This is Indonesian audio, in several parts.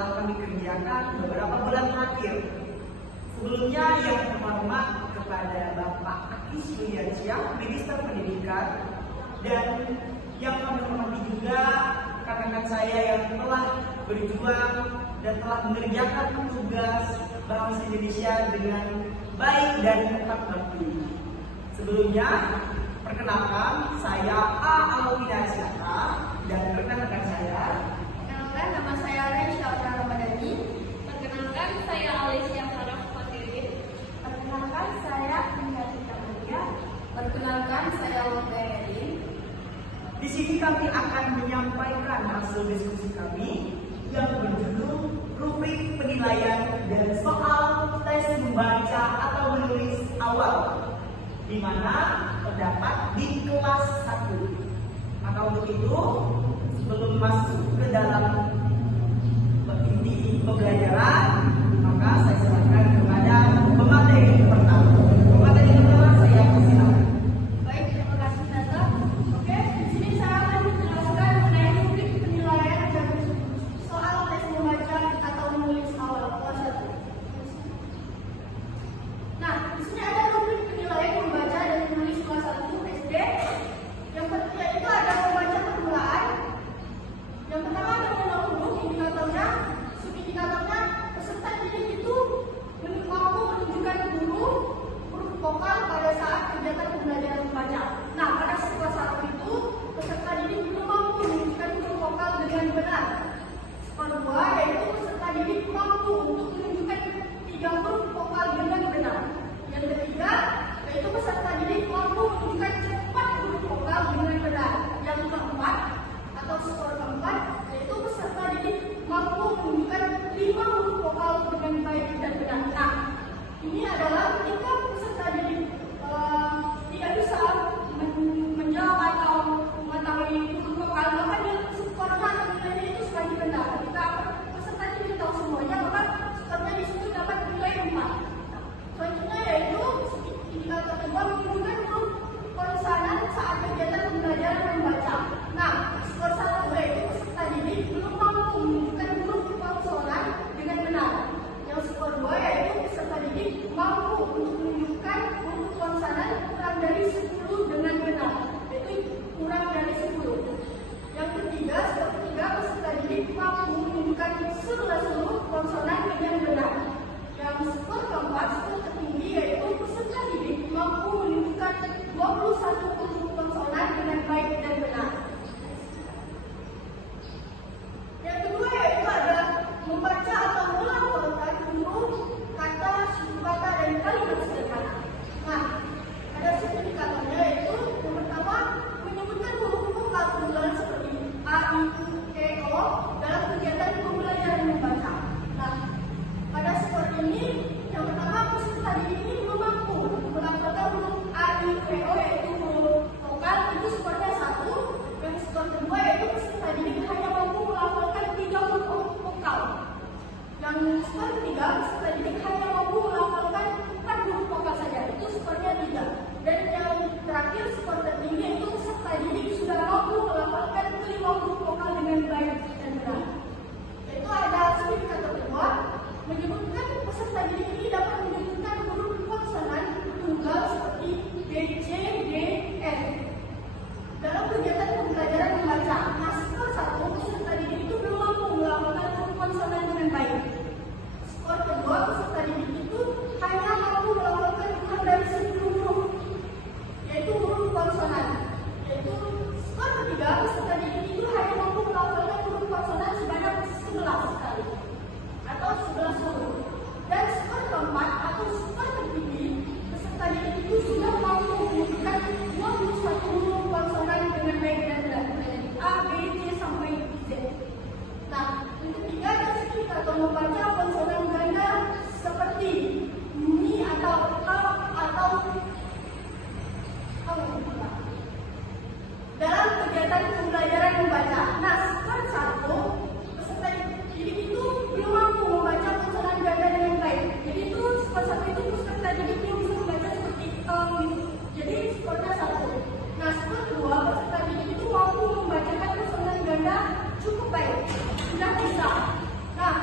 telah kami kerjakan beberapa bulan terakhir. Sebelumnya yang terhormat kepada Bapak Akis Widiansyah, Minister Pendidikan, dan yang kami hormati juga rekan-rekan saya yang telah berjuang dan telah mengerjakan tugas bahasa Indonesia dengan baik dan tepat waktu. Sebelumnya, perkenalkan saya A. Alwina Syahra dan rekan-rekan saya. Perkenalkan, nama saya Resha Ramadhani. Perkenalkan, saya Alicia Farah Fatirin. Perkenalkan, saya Hendrika Maria. Perkenalkan, saya Wanda Erin. Di sini kami akan menyampaikan hasil diskusi kami yang berjudul rubrik penilaian dan soal tes membaca atau menulis awal, di mana terdapat di kelas 1. Maka untuk itu, sebelum masuk ke dalam inti pembelajaran, maka saya silakan kepada pemateri pertama. Pemateri pertama saya persilakan. Baik, terima kasih Tata. Oke, di sini saya akan menjelaskan mengenai rubrik penilaian dan soal tes membaca atau menulis awal kelas 1. Nah, di sini ada rubrik penilaian membaca dan menulis kelas 1 SD. Yang pertama itu ada membaca permulaan. Yang pertama ada pola huruf, indikatornya, subindikatornya peserta didik itu mampu menunjukkan huruf vokal pada saat kegiatan pembelajaran membaca. Nah, pada kelas 1 itu peserta didik belum mampu menunjukkan huruf vokal dengan benar. Skor 2 yaitu peserta didik mampu untuk menunjukkan 3 huruf vokal dengan benar. Yang ketiga yaitu peserta didik mampu menunjukkan 4 huruf vokal dengan benar. Yang keempat atau skor keempat yaitu peserta didik mampu menunjukkan 5 huruf vokal dengan baik dan benar. Nah, ini adalah ketika peserta didik tidak bisa menjawab atau mengetahui huruf vokal, maka dia skornya atau nilainya itu semakin rendah. Ketika peserta didik tahu semuanya, maka skornya di situ dapat nilai 4. Selanjutnya yaitu indikator kedua menunjukkan huruf konsonan saat kegiatan pembelajaran membaca. Nah, skor 1 yaitu peserta didik belum mampu menunjukkan huruf konsonan dengan benar. Yang skor 2 yaitu peserta didik mampu untuk menunjukkan huruf konsonan kurang dari 10 dengan benar, yaitu kurang dari 10. Yang ketiga, skor ketiga peserta didik mampu menunjukkan 11 huruf konsonan dengan benar. Yang skor keempat, skor tertinggi yaitu peserta didik mampu menunjukkan 21 huruf konsonan dengan baik dan benar. Yang kedua yaitu ada membaca atau melafalkan huruf, kata, suku kata, dan kalimat sederhana. Nah, ada indikatornya yaitu yang pertama menyebutkan huruf vokal unggulan seperti A, I, U, E, O dalam kegiatan pembelajaran membaca. Nah, pada skor ini yang pertama peserta didik ini belum mampu melafalkan huruf A, I, U, E, O yaitu huruf vokal, itu skornya 1. Yang skor kedua yaitu peserta didik hanya mampu melafalkan 3 huruf vokal. Yang skor ketiga peserta didik hanya mampu melafalkan 4 huruf vokal saja, itu skornya 3. Dan yang terakhir skor tertinggi yaitu peserta didik sudah mampu melafalkan 5 huruf vokal dengan baik dan benar. Yaitu ada indikator kedua menyebutkan peserta didik ini dapat menyebutkan huruf konsonan tunggal seperti B, C, D, F dalam kegiatan pembelajaran membaca. Nah, skor 1 peserta didik itu belum mampu melafalkan huruf konsonan dengan baik. Skor kedua peserta didik itu hanya mampu melafalkan kurang dari 10 huruf, yaitu huruf konsonan. Yaitu skor ketiga peserta didik itu hanya mampu melafalkan huruf konsonan sebanyak 11 kali atau 11 huruf. Dan skor keempat atau skor tertinggi peserta didik itu sudah mampu menunjukkan 21 huruf konsonan dengan baik dan benar, dari A, B, C sampai Z. Nah, yang ketiga ada indikator membaca konsonan ganda seperti mi atau a atau dalam kegiatan pembelajaran membaca. Nah, skor 1 peserta didik itu belum mampu membaca konsonan ganda dengan baik. Jadi itu skor 1 itu peserta didik belum bisa membaca seperti gitu. Jadi skornya 1. Nah, skor 2 peserta didik itu mampu membacakan konsonan ganda cukup baik, sudah bisa. Nah,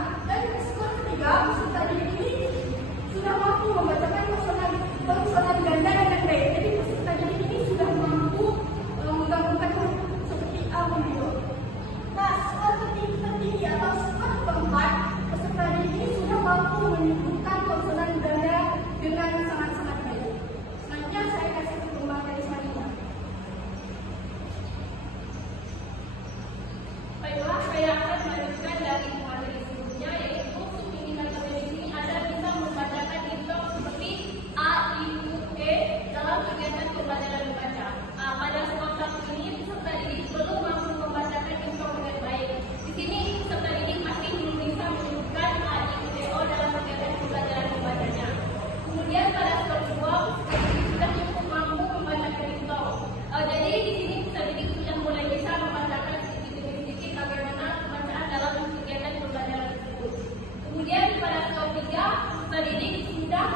peserta didik sudah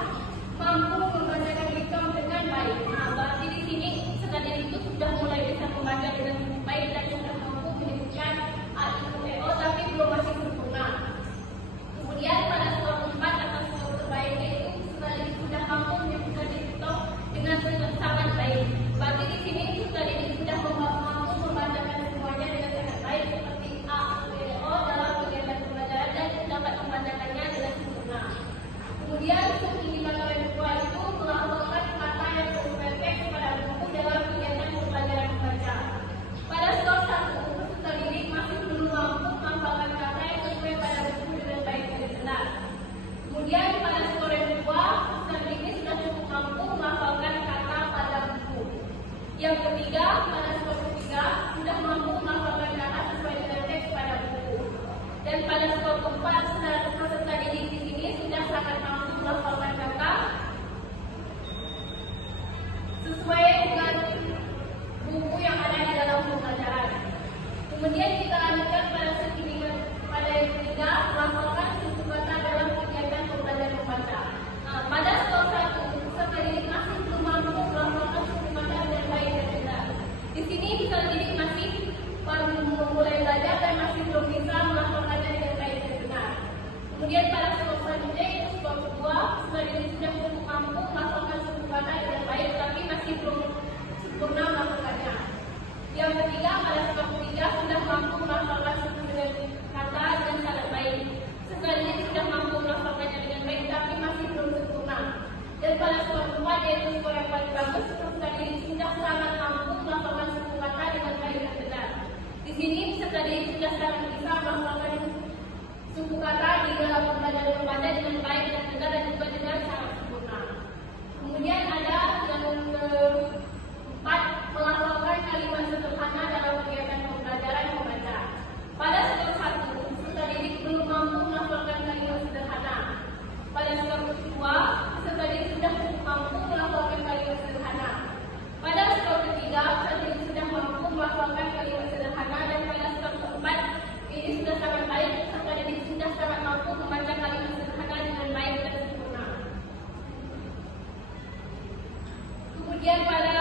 mampu membacakan diktum dengan baik. Nah, berarti di sini peserta didik itu sudah mulai bisa membaca dengan baik dan sudah mampu menyebutkan A, I, U, E, O, tapi belum masih sempurna. Kemudian pada skor 4 atau skor terbaik yaitu peserta didik sudah mampu menyebutkan diktum dengan sangat baik. Berarti di sini peserta didik sudah mampu membacakan semuanya dengan sangat baik seperti A, I, U, E, O dalam kegiatan pembelajaran dan dapat membacakannya dengan sempurna. Kemudian untuk indikator yang kedua itu melafalkan kata yang berupa teks pada buku dalam kegiatan pembelajaran membaca. Pada skor 1, peserta didik masih belum mampu melafalkan kata yang sesuai pada buku dengan baik dan benar. Kemudian pada skor yang kedua, peserta didik sudah cukup mampu melafalkan kata pada buku. Yang ketiga, pada skor ketiga sudah mampu melafalkan kata sesuai dengan teks pada buku. Dan pada skor keempat, peserta didik di sini sudah sangat mampu melafalkan kata sesuai dengan buku yang ada di dalam pembelajaran. Kemudian kita lanjutkan pada yang ketiga, melafalkan suku kata dalam kegiatan pembelajaran membaca. Nah, pada skor 1, peserta didik masih belum mampu melafalkan suku kata dengan baik dan benar. Di sini peserta didik masih baru memulai belajar dan masih belum bisa melafalkannya dengan baik dan benar. Kemudian pada skor selanjutnya itu skor 2, peserta didik sudah cukup mampu melafalkan suku kata dengan baik tapi masih belum sempurna melafalkannya. Yang ketiga, pada skor ketiga sudah mampu melafalkan suku dengan kata dengan sangat baik. Peserta didik sudah mampu melafalkannya dengan baik tapi masih belum sempurna. Dan pada skor 4 yaitu skor yang paling bagus, peserta didik sudah sangat mampu melafalkan suku kata dengan baik dan benar. Di sini peserta didik sudah sangat bisa melafalkan suku kata di dalam pembelajaran membaca dengan baik dan benar dan juga dengan sangat sempurna. Kemudian ada yang keempat, melafalkan kalimat sederhana dalam kegiatan pembelajaran membaca. Pada skor 1, peserta didik belum mampu melafalkan kalimat sederhana. Pada skor kedua, peserta didik sudah mampu melafalkan kalimat sederhana. Pada skor ketiga, peserta didik sudah mampu melafalkan kalimat sederhana dan pada skor keempat, ini sudah sangat baik, peserta didik sudah sangat mampu membaca kalimat sederhana dengan baik dan sempurna. Kemudian pada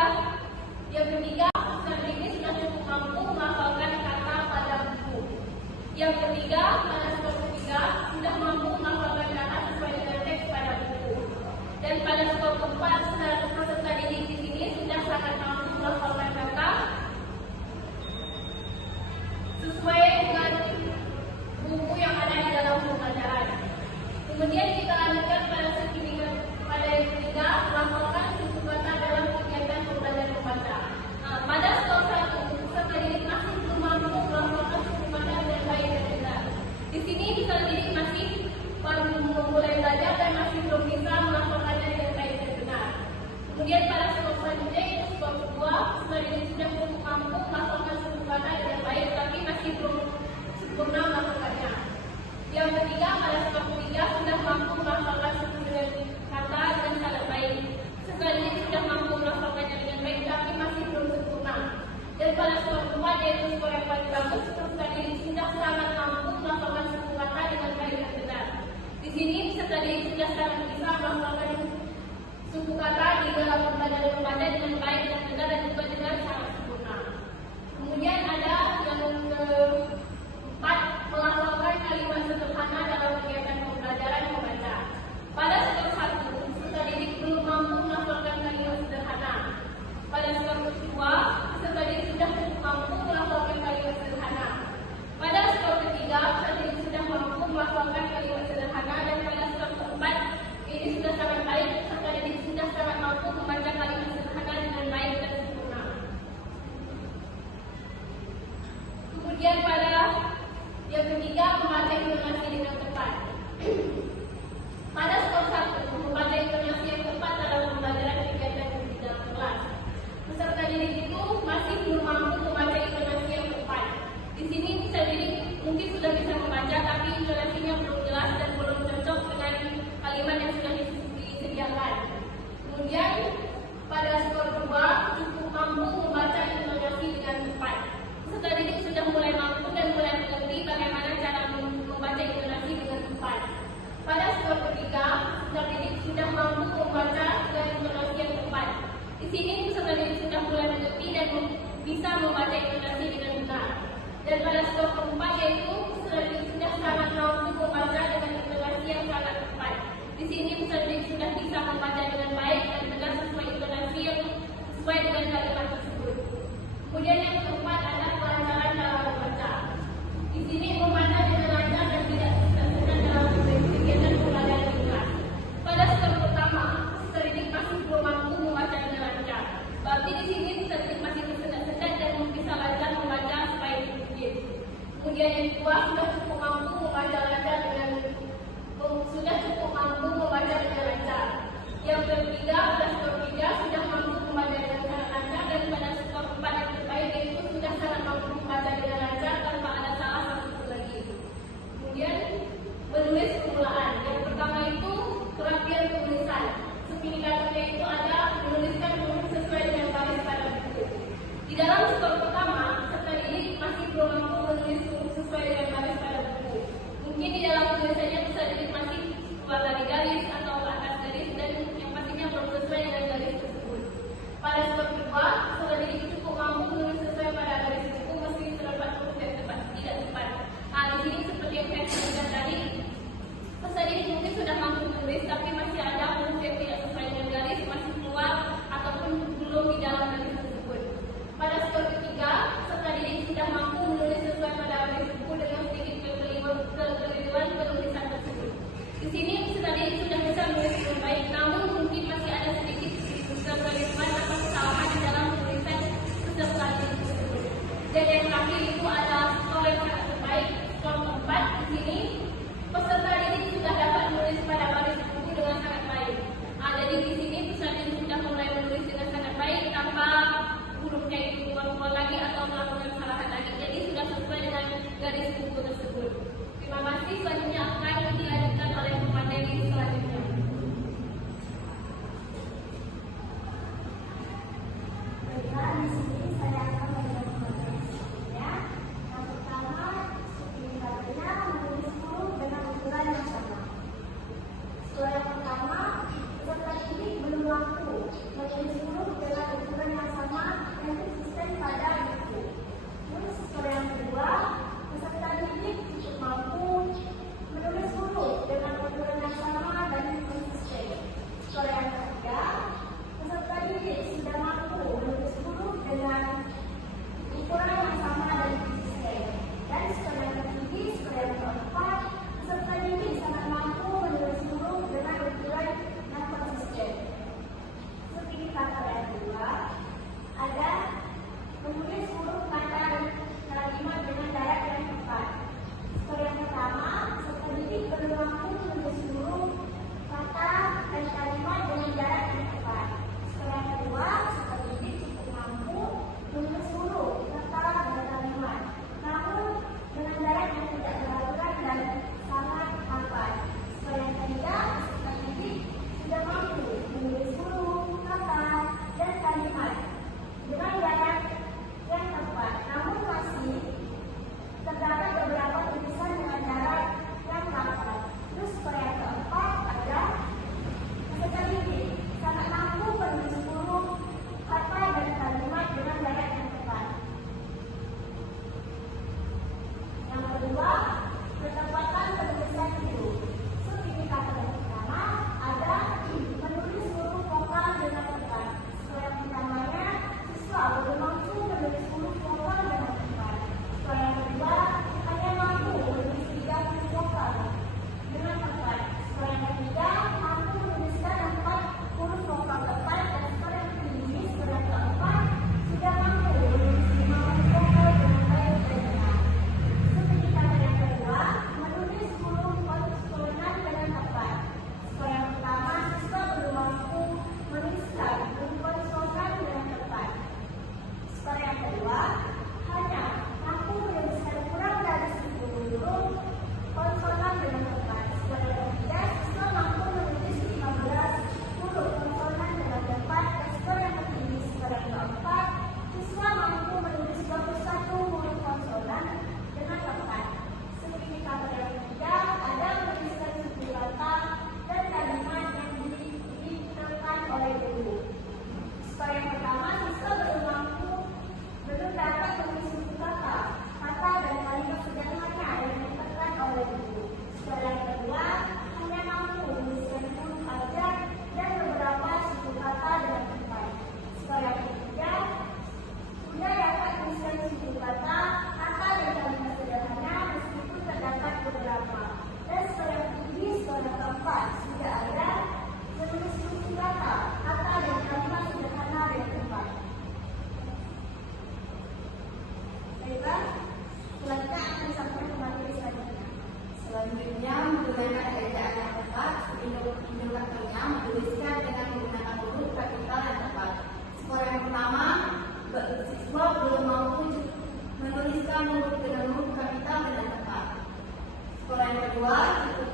yang ketiga, peserta didik sudah cukup mampu melafalkan kata pada buku. Yang ketiga, pada skor ketiga sudah mampu melafalkan kata sesuai dengan teks pada buku. Dan pada skor keempat, peserta didik di sini sudah sangat mampu melafalkan kata sesuai dengan buku yang ada di dalam pembelajaran. Kemudian kita lanjutkan pada yang ketiga, melafalkan suku kata dalam kegiatan pembelajaran membaca. Nah, pada skor 1, peserta didik masih belum mampu melafalkan suku kata dengan baik dan benar. Di sini peserta didik masih baru memulai belajar dan masih belum bisa melafalkannya dengan baik dan benar. Kemudian pada skor selanjutnya itu skor 2, peserta didik sudah cukup mampu melafalkan suku kata dengan baik tapi masih belum sempurna melafalkannya. Yang ketiga, pada skor ketiga sudah mampu melafalkan suku dengan kata dengan sangat baik. Peserta didik sudah mampu melafalkannya dengan baik tapi masih belum sempurna. Dan pada skor 4 yaitu skor yang paling bagus, peserta didik sudah sangat mampu melafalkan suku kata dengan baik dan benar. Di sini peserta didik sudah sangat bisa melafalkan suku kata di dalam pembelajaran membaca dengan baik dan benar dan juga dengan sangat sempurna. Kemudian ada yang keempat, melafalkan kalimat sederhana dalam kegiatan pembelajaran membaca. Pada skor 1, peserta didik belum mampu melafalkan kalimat sederhana. Pada skor kedua, peserta didik sudah cukup mampu melafalkan kalimat sederhana. Pada skor ketiga, peserta didik sudah mampu melafalkan kalimat sederhana dan pada skor keempat, ini sudah sangat baik, peserta didik sudah sangat mampu membaca kalimat sederhana dengan baik dan sempurna. Kemudian pada yang ketiga, membaca informasi dengan tepat. Pada skor 1, membaca informasi yang tepat dalam pembelajaran kegiatan di dalam kelas. Peserta didik itu masih belum mampu membaca informasi yang tepat. Di sini peserta didik mungkin sudah bisa membaca, tapi informasinya belum jelas dan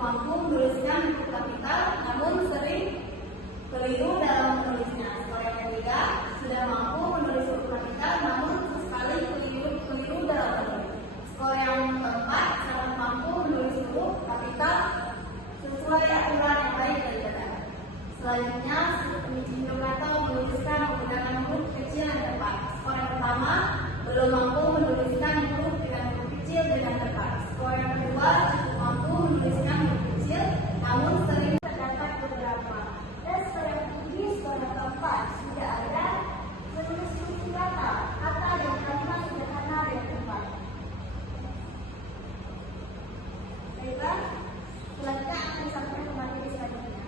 mampu menuliskan huruf kapital namun sering keliru dalam menulisnya. Skor yang ketiga sudah mampu menulis huruf kapital namun sesekali keliru dalam menulis. Skor yang keempat sangat mampu menulis huruf kapital sesuai aturan yang baik dari negara. Selanjutnya, Indokata menuliskan menggunakan huruf kecil yang tepat. Skor yang pertama belum mampu menuliskan huruf dengan huruf kecil dengan tepat. Skor yang kedua cukup mampu menuliskan huruf kecil namun sering terdapat beberapa. Dan skor yang ketiga, skor yang keempat sudah ada menulis kunci kata dan kalimat sederhana dan tepat. Baiklah, selanjutnya akan disampaikan ke materi selanjutnya.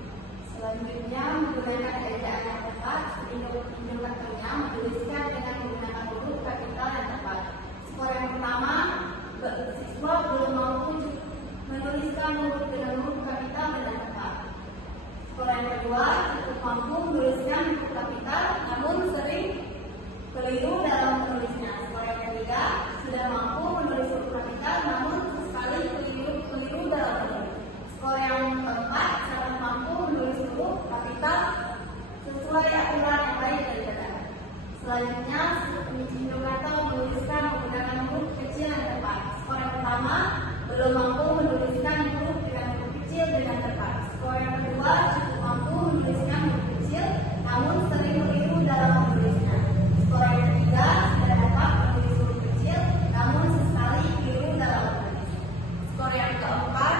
Selanjutnya menggunakan ejaan yang tepat, Indokatanya menuliskan dengan menggunakan huruf kapital yang tepat. Skor yang pertama, siswa belum mampu menuliskan huruf dengan huruf kapital dengan tepat. Skor yang kedua, cukup mampu menuliskan huruf kapital namun sering keliru dalam menulisnya. Skor yang ketiga, sudah mampu menulis huruf kapital namun sesekali keliru dalam menulis. Skor yang keempat, sangat mampu menulis huruf kapital sesuai aturan yang baik dari negara. Selanjutnya, Indokata menuliskan menggunakan huruf kecil yang tepat. Skor yang pertama belum mampu menuliskan huruf dengan huruf kecil dengan tepat. Skor yang kedua cukup mampu menuliskan huruf kecil namun sering keliru dalam menulisnya. Skor yang ketiga sudah dapat menulis huruf kecil namun sesekali keliru dalam menulis. Skor yang keempat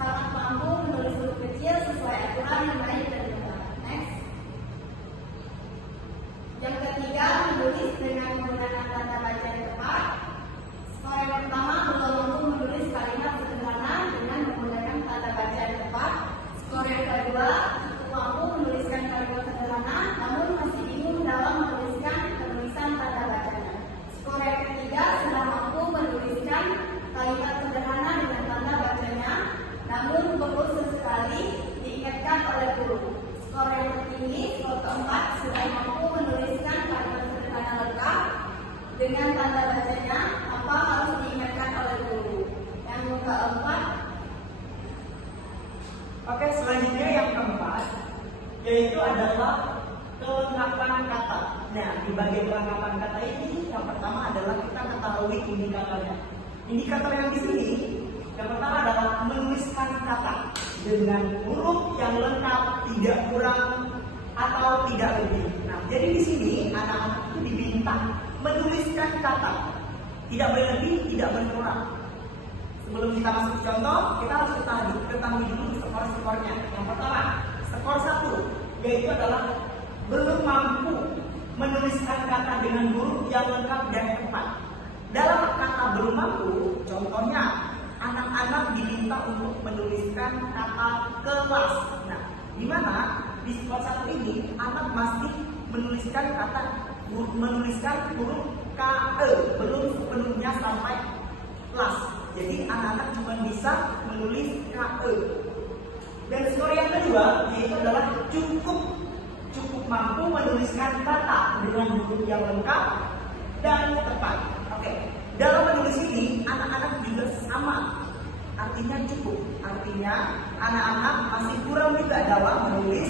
sangat mampu menulis huruf kecil sesuai aturan yang baik dari negara. Next. Yang ketiga, menulis dengan menggunakan tanda baca yang tepat. Skor yang pertama belum mampu menulis kalimat sederhana dengan menggunakan tanda baca yang tepat. Skor yang kedua cukup mampu menuliskan kalimat sederhana namun masih bingung dalam menuliskan penulisan tanda bacanya. Skor yang ketiga sudah mampu menuliskan kalimat sederhana dengan tanda bacanya namun perlu sesekali diingatkan oleh guru. Skor yang tertinggi, skor keempat sudah mampu menuliskan kalimat sederhana lengkap dengan tanda bacanya tanpa harus diingatkan oleh guru. Yang keempat, Oke, selanjutnya yang keempat yaitu adalah kelengkapan kata. Nah, di bagian kelengkapan kata ini yang pertama adalah kita ketahui indikatornya. Indikator yang di sini yang pertama adalah menuliskan kata dengan huruf yang lengkap, tidak kurang atau tidak lebih. Nah, jadi di sini anak-anak itu diminta menuliskan kata, tidak boleh lebih, tidak boleh kurang. Sebelum kita masuk ke contoh, kita harus ketahui dulu skor-skornya. Yang pertama, skor 1 yaitu adalah belum mampu menuliskan kata dengan huruf yang lengkap dan tepat. Dalam kata belum mampu, contohnya anak-anak diminta untuk menuliskan kata kelas. Nah, di mana di skor 1 ini anak masih menuliskan huruf KE, belum sepenuhnya sampai kelas. Jadi anak-anak cuma bisa menulis KE. Dan skor yang kedua yaitu adalah cukup mampu menuliskan kata dengan huruf yang lengkap dan tepat. Oke. Dalam menulis ini anak-anak juga sama, artinya cukup. Artinya anak-anak masih kurang juga dalam menulis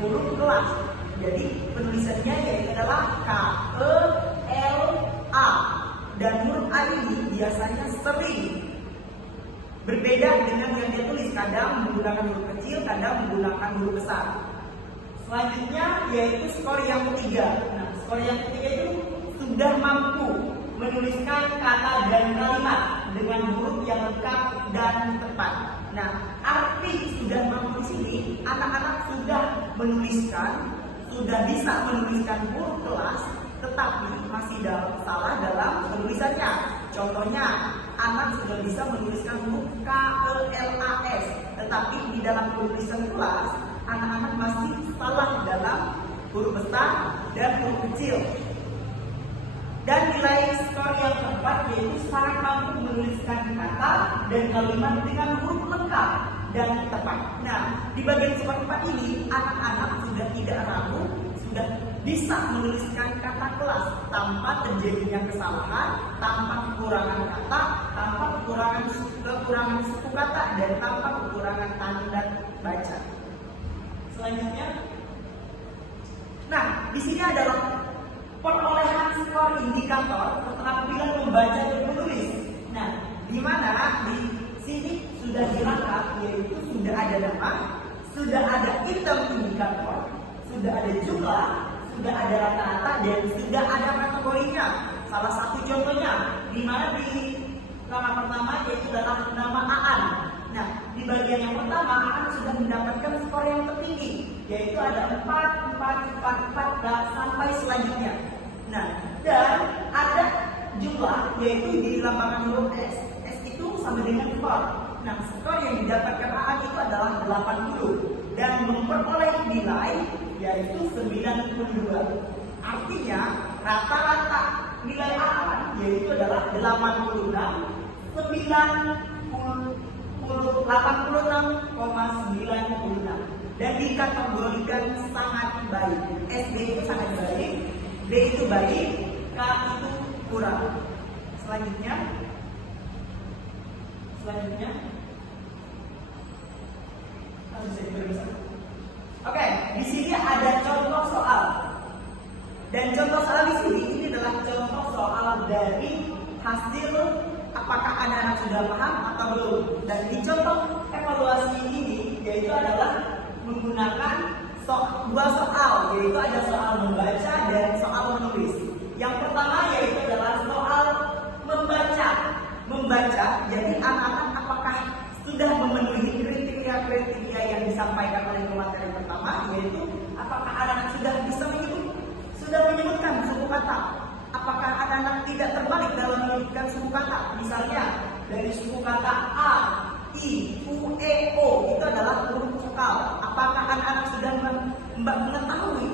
huruf kelas. Jadi penulisannya yaitu adalah K, E, L, A. Dan huruf A ini biasanya sering berbeda dengan yang dia tulis. Kadang menggunakan huruf kecil, kadang menggunakan huruf besar. Selanjutnya yaitu skor yang ketiga. Nah, skor yang ketiga itu sudah mampu menuliskan kata dan kalimat dengan huruf yang lengkap dan tepat. Nah, arti sudah mampu di sini, anak-anak sudah bisa menuliskan huruf kelas, tetapi masih salah dalam penulisannya. Contohnya, anak sudah bisa menuliskan huruf KELAS, tetapi di dalam penulisan kelas, anak-anak masih salah dalam huruf besar dan huruf kecil. Dan nilai skor yang keempat yaitu sangat mampu menuliskan kata dan kalimat dengan huruf lengkap dan tepat. Nah, di bagian skor 4 ini anak-anak sudah tidak ragu, sudah bisa menuliskan kata kelas tanpa terjadinya kesalahan, tanpa kekurangan kata, tanpa kekurangan suku kata, dan tanpa kekurangan tanda baca. Selanjutnya, nah di sini adalah perolehan skor indikator keterampilan membaca dan menulis. Nah, di mana di sini sudah dilengkap, yaitu sudah ada nama, sudah ada item indikator, sudah ada jumlah, sudah ada rata-rata, dan sudah ada kategorinya. Salah satu contohnya, di mana di nama pertama yaitu adalah nama Aan. Nah, di bagian yang pertama Aan sudah mendapatkan skor yang tertinggi, yaitu ada 4, 4, 4, 4, dan sampai selanjutnya. Nah, dan ada jumlah yaitu di lambangkan huruf S. S itu sama dengan skor. Nah, skor yang didapatkan Aan itu adalah 80 dan memperoleh nilai yaitu 92. Artinya rata-rata nilai Aan yaitu adalah 86,96 dan dikategorikan sangat baik. SD itu sangat baik, D itu baik, K itu kurang. Selanjutnya oke, di sini ada contoh soal. Dan contoh soal di sini ini adalah contoh soal dari hasil apakah anak-anak sudah paham atau belum. Dan di contoh evaluasi ini yaitu adalah menggunakan dua soal, yaitu ada soal membaca dan soal menulis. Yang pertama yaitu adalah soal membaca. Jadi anak-anak apakah sudah memenuhi kriteria yang disampaikan oleh materi pertama, yaitu apakah anak-anak sudah menyebutkan suku kata. Apakah anak-anak tidak terbalik dalam menyebutkan suku kata? Misalnya dari suku kata A, I, U, E, O itu adalah huruf vokal. Apakah anak-anak sudah mengetahui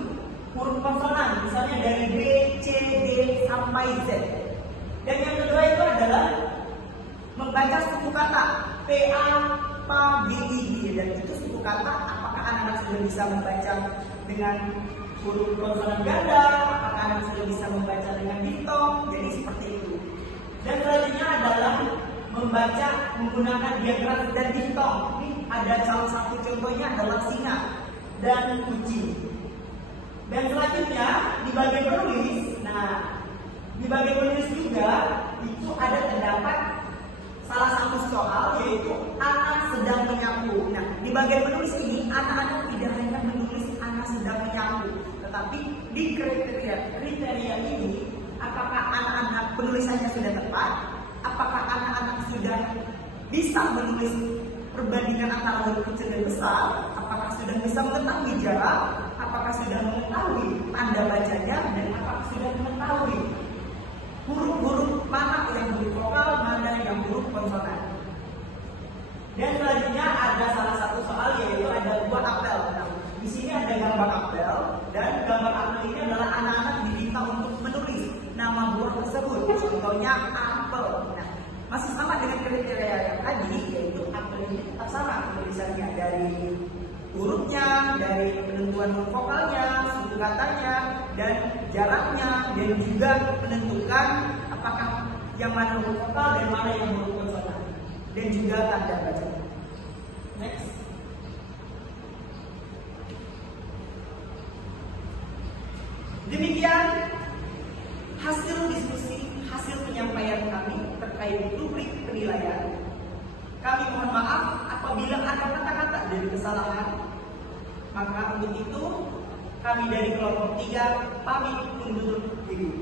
huruf konsonan? Misalnya dari B, C, D sampai Z. Dan yang kedua itu adalah membaca suku kata P, A, P, G, I, G. Dan itu suku kata apakah anak-anak sudah bisa membaca dengan huruf konsonan ganda? Apakah anak sudah bisa membaca dengan diftong? Jadi seperti itu. Dan selanjutnya adalah membaca menggunakan diagram dan diftong. Ini ada salah satu contohnya adalah singa dan kucing. Dan selanjutnya di bagian menulis, di bagian menulis juga itu ada terdapat salah satu soal yaitu anak sedang menyapu. Nah, di bagian menulis ini anak-anak tidak hanya menulis anak sedang menyapu, tetapi di kriteria ini apakah anak-anak penulisannya sudah tepat? Apakah anak-anak sudah bisa menulis perbandingan antara huruf kecil dan besar? Apakah sudah bisa mengetahui jarak? Apakah sudah mengetahui tanda bacanya? Dan apakah sudah mengetahui huruf-huruf mana yang huruf vokal, mana yang huruf konsonan? Dan selanjutnya ada salah satu soal yaitu ada buat apel. Nah, di sini ada gambar apel dan gambar apel ini adalah anak-anak diminta untuk menulis nama buah tersebut. Contohnya apel. Nah, masih sama dengan kriteria yang tadi, yaitu apel ini tetap sama tulisannya dari hurufnya, dari penentuan huruf vokalnya, suku katanya, dan jaraknya, dan juga menentukan apakah yang mana huruf vokal dan mana yang huruf konsonan, dan juga tanda baca. Next. Demikian hasil diskusi, hasil penyampaian kami terkait rubrik penilaian. Kami mohon maaf apabila ada kata-kata dari kesalahan. Maka untuk itu kami dari kelompok 3 pamit undur diri.